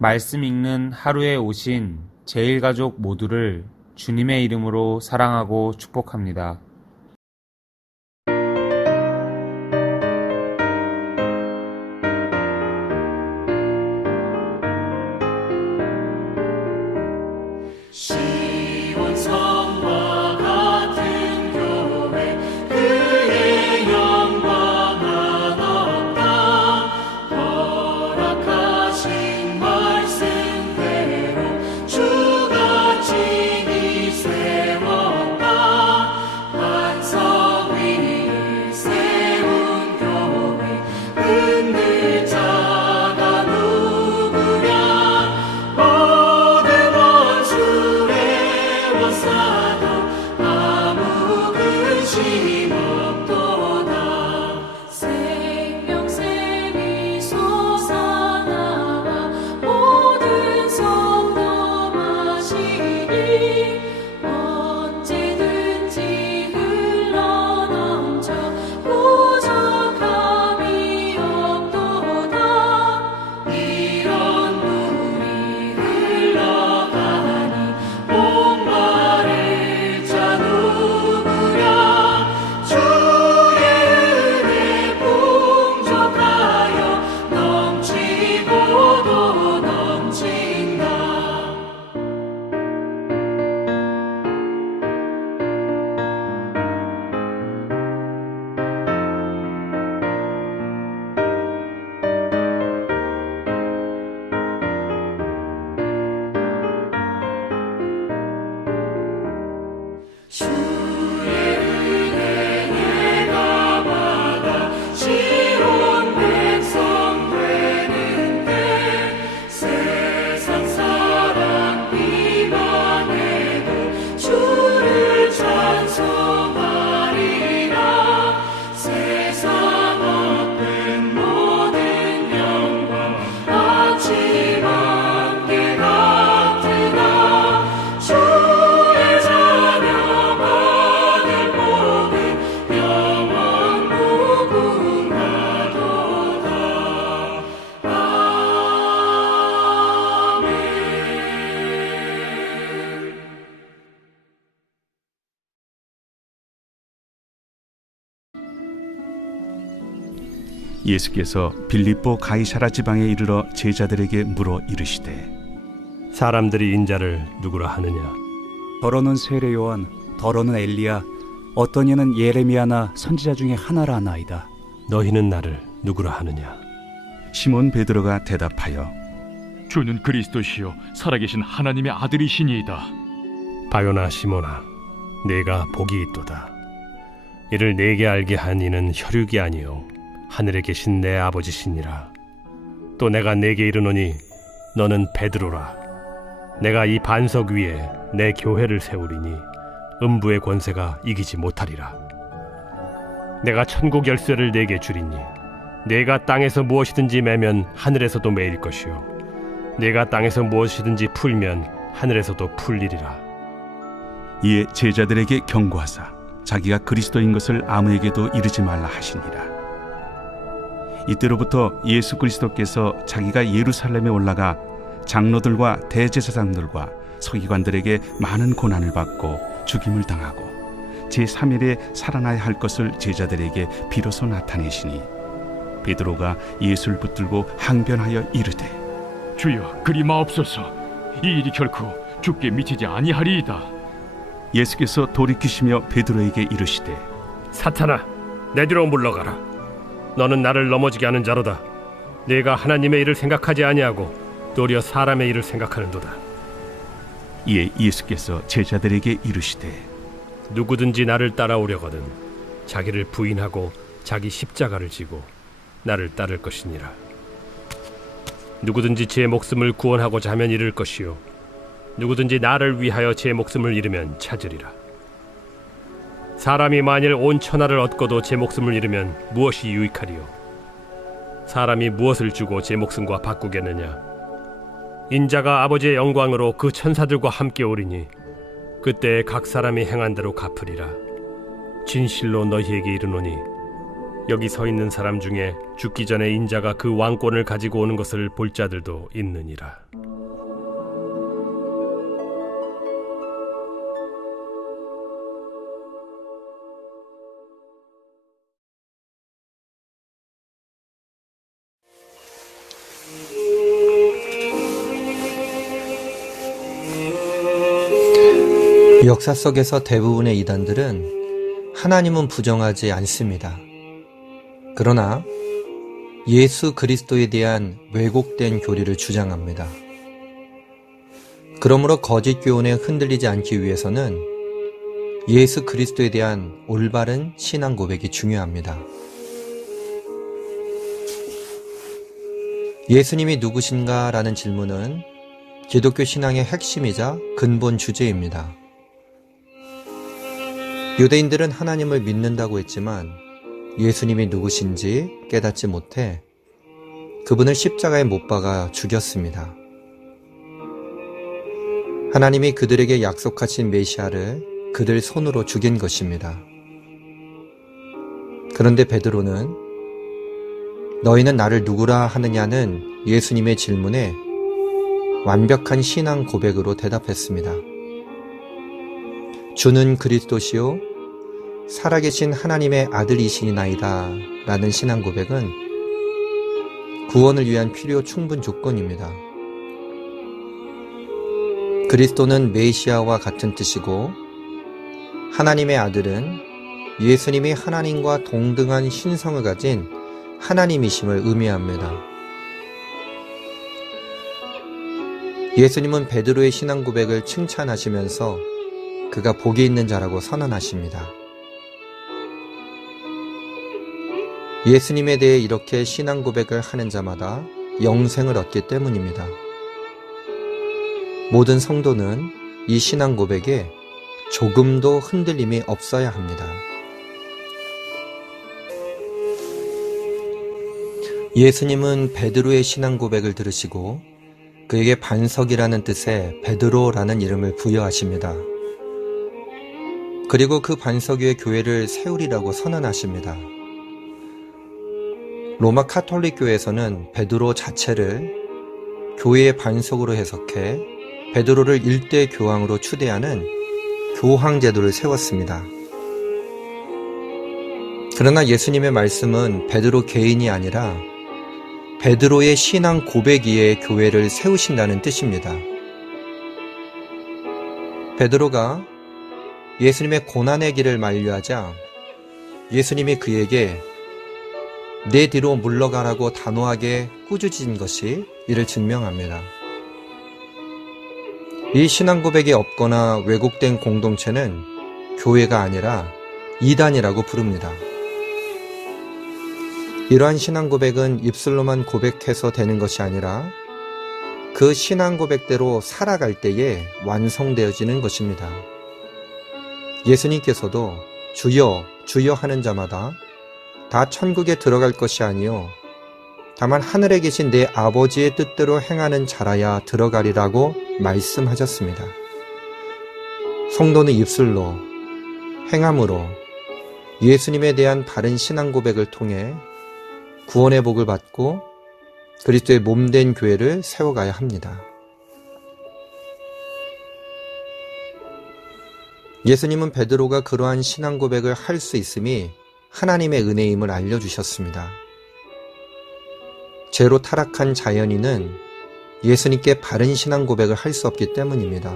말씀 읽는 하루에 오신 제일가족 모두를 주님의 이름으로 사랑하고 축복합니다. 시온성과 같은 교회 그의 영광 한없다. 허락하신 말씀대로 주가 친히 세웠다. 반석 위에 세운 교회 은들자가 누구랴. 모든 원수를 에워싸도 아무 근심 없도다. 생명샘이 솟아나와 모든 성도 마시니 언제든지 흘러넘쳐 부족함이 없도다. 이런 물이 흘러가니 목마를 자 누구랴. 주의 은혜 풍족하여 넘치고도 넘친다. 주의 은혜 내가 받아 시온 백성 되는데 세상 사람 비방해도 주를 찬송하리라. 세상 얻는 모든 영광 아침 안개 같으나 주의 자녀 받을 복은 영원 무궁하도다. 아멘. 예수께서 빌립보 가이사라 지방에 이르러 제자들에게 물어 이르시되 사람들이 인자를 누구라 하느냐? 더러는 세례 요한, 더러는 엘리야, 어떤 이는 예레미야나 선지자 중에 하나라 하나이다. 너희는 나를 누구라 하느냐? 시몬 베드로가 대답하여 주는 그리스도시요 살아계신 하나님의 아들이시니이다. 바요나 시몬아, 네가 복이 있도다. 이를 내게 알게 한 이는 혈육이 아니요 하늘에 계신 내 아버지시니라. 또 내가 네게 이르노니 너는 베드로라. 내가 이 반석 위에 내 교회를 세우리니 음부의 권세가 이기지 못하리라. 내가 천국 열쇠를 네게 주리니 네가 땅에서 무엇이든지 매면 하늘에서도 매일 것이요 네가 땅에서 무엇이든지 풀면 하늘에서도 풀리리라. 이에 제자들에게 경고하사 자기가 그리스도인 것을 아무에게도 이르지 말라 하시니라. 이때로부터 예수 그리스도께서 자기가 예루살렘에 올라가 장로들과 대제사장들과 서기관들에게 많은 고난을 받고 죽임을 당하고 제3일에 살아나야 할 것을 제자들에게 비로소 나타내시니 베드로가 예수를 붙들고 항변하여 이르되 주여 그리 마옵소서. 이 일이 결코 주께 미치지 아니하리이다. 예수께서 돌이키시며 베드로에게 이르시되 사탄아, 내 뒤로 물러가라. 너는 나를 넘어지게 하는 자로다. 네가 하나님의 일을 생각하지 아니하고 도리어 사람의 일을 생각하는도다. 이에 예수께서 제자들에게 이르시되 누구든지 나를 따라오려거든 자기를 부인하고 자기 십자가를 지고 나를 따를 것이니라. 누구든지 제 목숨을 구원하고자 하면 잃을 것이요 누구든지 나를 위하여 제 목숨을 잃으면 찾으리라. 사람이 만일 온 천하를 얻고도 제 목숨을 잃으면 무엇이 유익하리요? 사람이 무엇을 주고 제 목숨과 바꾸겠느냐? 인자가 아버지의 영광으로 그 천사들과 함께 오리니 그때 각 사람이 행한 대로 갚으리라. 진실로 너희에게 이르노니 여기 서 있는 사람 중에 죽기 전에 인자가 그 왕권을 가지고 오는 것을 볼 자들도 있느니라. 역사 속에서 대부분의 이단들은 하나님은 부정하지 않습니다. 그러나 예수 그리스도에 대한 왜곡된 교리를 주장합니다. 그러므로 거짓 교훈에 흔들리지 않기 위해서는 예수 그리스도에 대한 올바른 신앙 고백이 중요합니다. 예수님이 누구신가? 라는 질문은 기독교 신앙의 핵심이자 근본 주제입니다. 유대인들은 하나님을 믿는다고 했지만 예수님이 누구신지 깨닫지 못해 그분을 십자가에 못 박아 죽였습니다. 하나님이 그들에게 약속하신 메시아를 그들 손으로 죽인 것입니다. 그런데 베드로는 너희는 나를 누구라 하느냐는 예수님의 질문에 완벽한 신앙 고백으로 대답했습니다. 주는 그리스도시요 살아계신 하나님의 아들이시니이다 라는 신앙 고백은 구원을 위한 필요 충분 조건입니다. 그리스도는 메시아와 같은 뜻이고 하나님의 아들은 예수님이 하나님과 동등한 신성을 가진 하나님이심을 의미합니다. 예수님은 베드로의 신앙 고백을 칭찬하시면서 그가 복이 있는 자라고 선언하십니다. 예수님에 대해 이렇게 신앙 고백을 하는 자마다 영생을 얻기 때문입니다. 모든 성도는 이 신앙 고백에 조금도 흔들림이 없어야 합니다. 예수님은 베드로의 신앙 고백을 들으시고 그에게 반석이라는 뜻의 베드로라는 이름을 부여하십니다. 그리고 그 반석 위에 교회를 세우리라고 선언하십니다. 로마 카톨릭 교회에서는 베드로 자체를 교회의 반석으로 해석해 베드로를 일대 교황으로 추대하는 교황 제도를 세웠습니다. 그러나 예수님의 말씀은 베드로 개인이 아니라 베드로의 신앙 고백 위에 교회를 세우신다는 뜻입니다. 베드로가 예수님의 고난의 길을 만류하자 예수님이 그에게 내 뒤로 물러가라고 단호하게 꾸짖은 것이 이를 증명합니다. 이 신앙 고백이 없거나 왜곡된 공동체는 교회가 아니라 이단이라고 부릅니다. 이러한 신앙 고백은 입술로만 고백해서 되는 것이 아니라 그 신앙 고백대로 살아갈 때에 완성되어지는 것입니다. 예수님께서도 주여 주여 하는 자마다 다 천국에 들어갈 것이 아니요 다만 하늘에 계신 내 아버지의 뜻대로 행하는 자라야 들어가리라고 말씀하셨습니다. 성도는 입술로 행함으로 예수님에 대한 바른 신앙 고백을 통해 구원의 복을 받고 그리스도의 몸된 교회를 세워가야 합니다. 예수님은 베드로가 그러한 신앙 고백을 할 수 있음이 하나님의 은혜임을 알려주셨습니다. 죄로 타락한 자연인은 예수님께 바른 신앙 고백을 할 수 없기 때문입니다.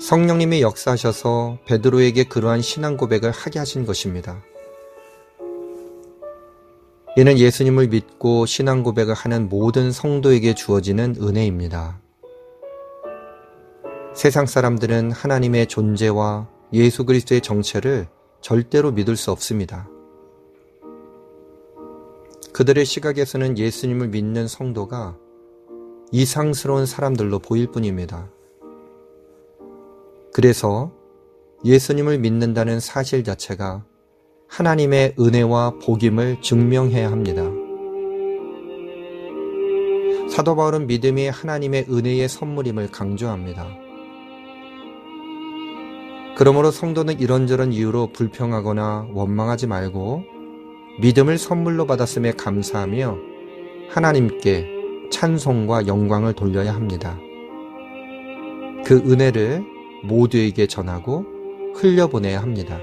성령님이 역사하셔서 베드로에게 그러한 신앙 고백을 하게 하신 것입니다. 이는 예수님을 믿고 신앙 고백을 하는 모든 성도에게 주어지는 은혜입니다. 세상 사람들은 하나님의 존재와 예수 그리스도의 정체를 절대로 믿을 수 없습니다. 그들의 시각에서는 예수님을 믿는 성도가 이상스러운 사람들로 보일 뿐입니다. 그래서 예수님을 믿는다는 사실 자체가 하나님의 은혜와 복임을 증명해야 합니다. 사도 바울은 믿음이 하나님의 은혜의 선물임을 강조합니다. 그러므로 성도는 이런저런 이유로 불평하거나 원망하지 말고 믿음을 선물로 받았음에 감사하며 하나님께 찬송과 영광을 돌려야 합니다. 그 은혜를 모두에게 전하고 흘려보내야 합니다.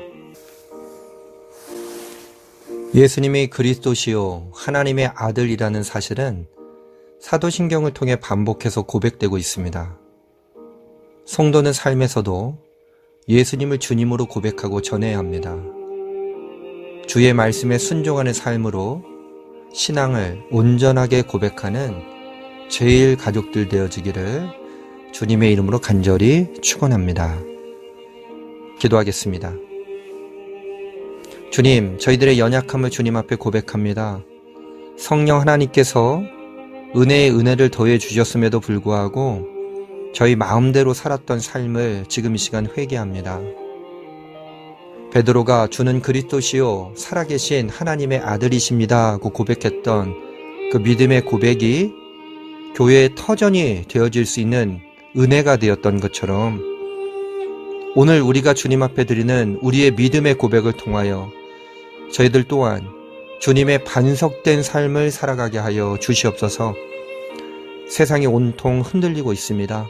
예수님이 그리스도시요 하나님의 아들이라는 사실은 사도신경을 통해 반복해서 고백되고 있습니다. 성도는 삶에서도 예수님을 주님으로 고백하고 전해야 합니다. 주의 말씀에 순종하는 삶으로 신앙을 온전하게 고백하는 제일 가족들 되어지기를 주님의 이름으로 간절히 축원합니다. 기도하겠습니다. 주님, 저희들의 연약함을 주님 앞에 고백합니다. 성령 하나님께서 은혜의 은혜를 더해 주셨음에도 불구하고 저희 마음대로 살았던 삶을 지금 이 시간 회개합니다. 베드로가 주는 그리스도시요 살아계신 하나님의 아들이십니다 하고 고백했던 그 믿음의 고백이 교회의 터전이 되어질 수 있는 은혜가 되었던 것처럼 오늘 우리가 주님 앞에 드리는 우리의 믿음의 고백을 통하여 저희들 또한 주님의 반석된 삶을 살아가게 하여 주시옵소서. 세상이 온통 흔들리고 있습니다.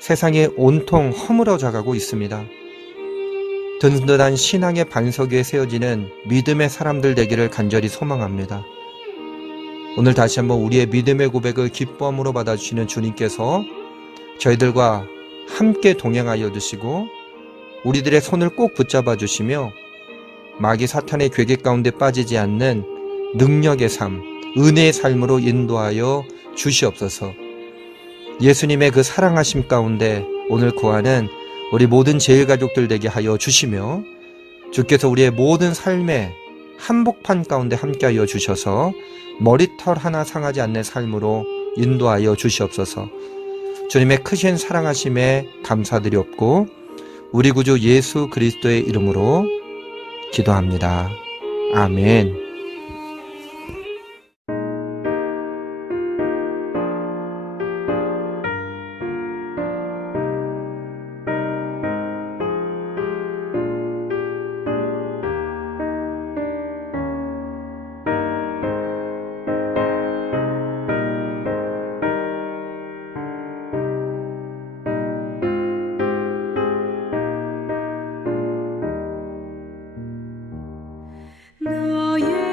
세상이 온통 허물어져 가고 있습니다. 든든한 신앙의 반석 위에 세워지는 믿음의 사람들 되기를 간절히 소망합니다. 오늘 다시 한번 우리의 믿음의 고백을 기쁨으로 받아주시는 주님께서 저희들과 함께 동행하여 주시고 우리들의 손을 꼭 붙잡아 주시며 마귀 사탄의 괴계 가운데 빠지지 않는 능력의 삶, 은혜의 삶으로 인도하여 주시옵소서. 예수님의 그 사랑하심 가운데 오늘 구하는 우리 모든 제일가족들 되게 하여 주시며 주께서 우리의 모든 삶의 한복판 가운데 함께하여 주셔서 머리털 하나 상하지 않는 삶으로 인도하여 주시옵소서. 주님의 크신 사랑하심에 감사드리옵고 우리 구주 예수 그리스도의 이름으로 기도합니다. 아멘. 너의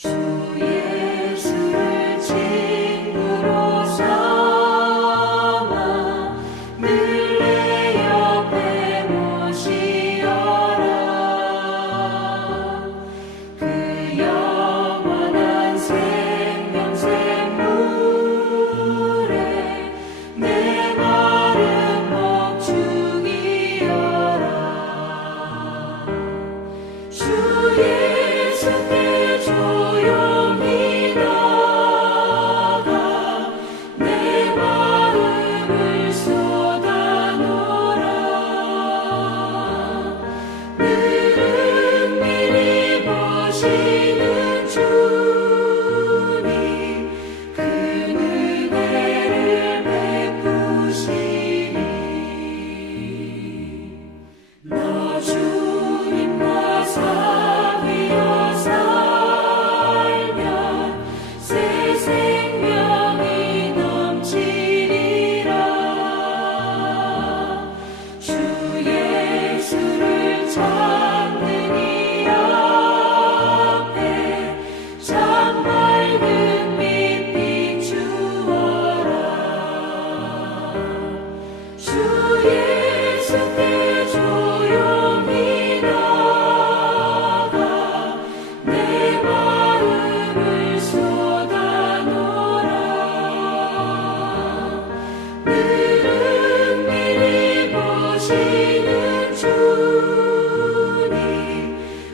주 예수를 친구로 삼아 늘 내 옆에 모시어라. 그 영원한 생명샘물에 내 마른 목 죽이어라. 주 예수께 조용히 나가 내 마음을 쏟아놓으라. 늘은 미리 보시는 주님 그 은혜를 베푸시리. 너 주님과 사귀어 살면 새 생명이 넘치리라. 주 예수를 찾는 이 앞에 참 밝은 빛 비추어라. 주 예수께 조용히 나가 내 마음을 쏟아놓으라. 늘은 미리 보시는 주님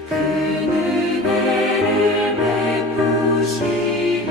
그 은혜를 베푸시리.